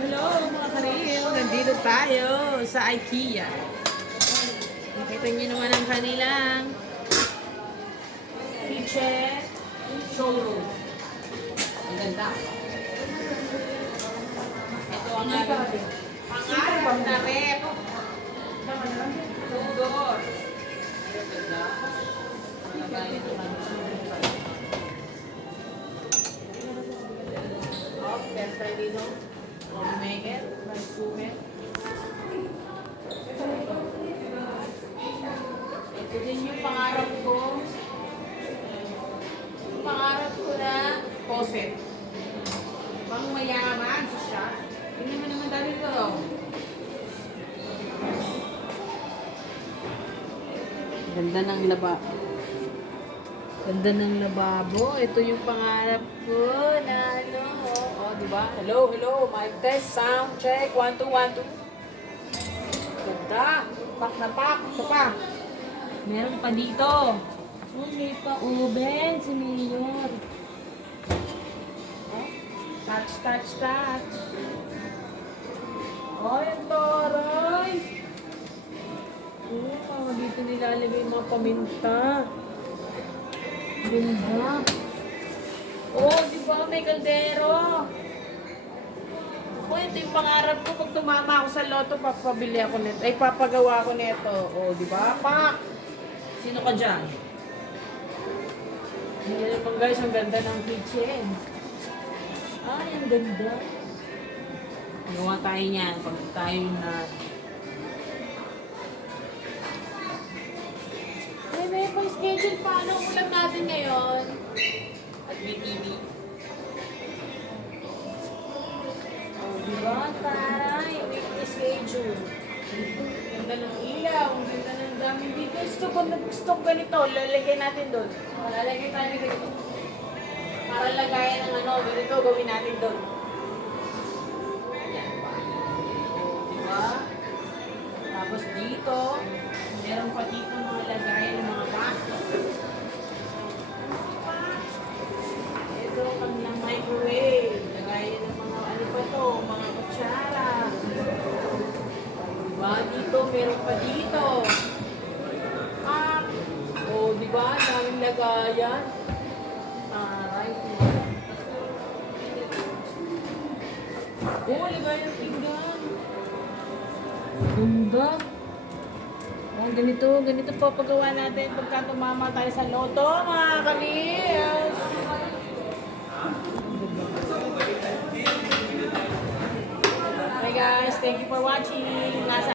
hello mga karil. Nandito tayo sa IKEA. Nakita niyo naman ang kanilang kitchen showroom. Ang ganda. Ito ang pangarap na rep. Tudor. Ang ganda. Pescadino, Omega, Vancouver. Ito din yung pangarap ko. Yung pangarap ko na poset. Pang mayaman siya. Hindi naman dali ito. Ganda ng laba. Ganda ng lababo. Ito yung pangarap ko na ano. Oh, diba? Hello, hello. Mic test, sound check. 1, 2, 1, 2. Ganda. Pak na pak. Ito pa. Meron pa dito. Oh, may pa oven si Mayor. Oh, touch, touch, touch. Oh, yung toray. Oh, dito nilalagay yung mga paminta. Ganda. Oh, di ba? May kaldero. Oh, ito yung pangarap ko. Pag tumama ako sa loto, papabili ako nito. Ay, papagawa ako nito. Oh, di ba? Pak! Sino ka dyan? Hindi naman guys, ang ganda ng kitchen. Ay, ang ganda. Gawa tayo niyan. Pag tayo na... May schedule pa. Anong ulam natin ngayon? At may TV. Oh, diba? Taray, may schedule. Ganda ng ilaw, ang ganda ng dami dito. Gusto ko ganito, lalagay natin doon. Lalagay tayo ng ganito. Para lagayan ng ano, ganito, gawin natin doon. Yan pa. Oh, diba? Tapos dito, meron pa dito mga lagayan ng mga baso. Ito, kanilang microwave. Lagayan ng mga, ano pa to, mga kutsara. Diba? Dito, meron pa dito. Oh, diba? Daming lagayan. Aray. Oh, lagayan ng pinggan. Ganda. Oh, ganito po paggawa natin pagka tumama tayo sa loto, mga kalis. Hi guys, thank you for watching.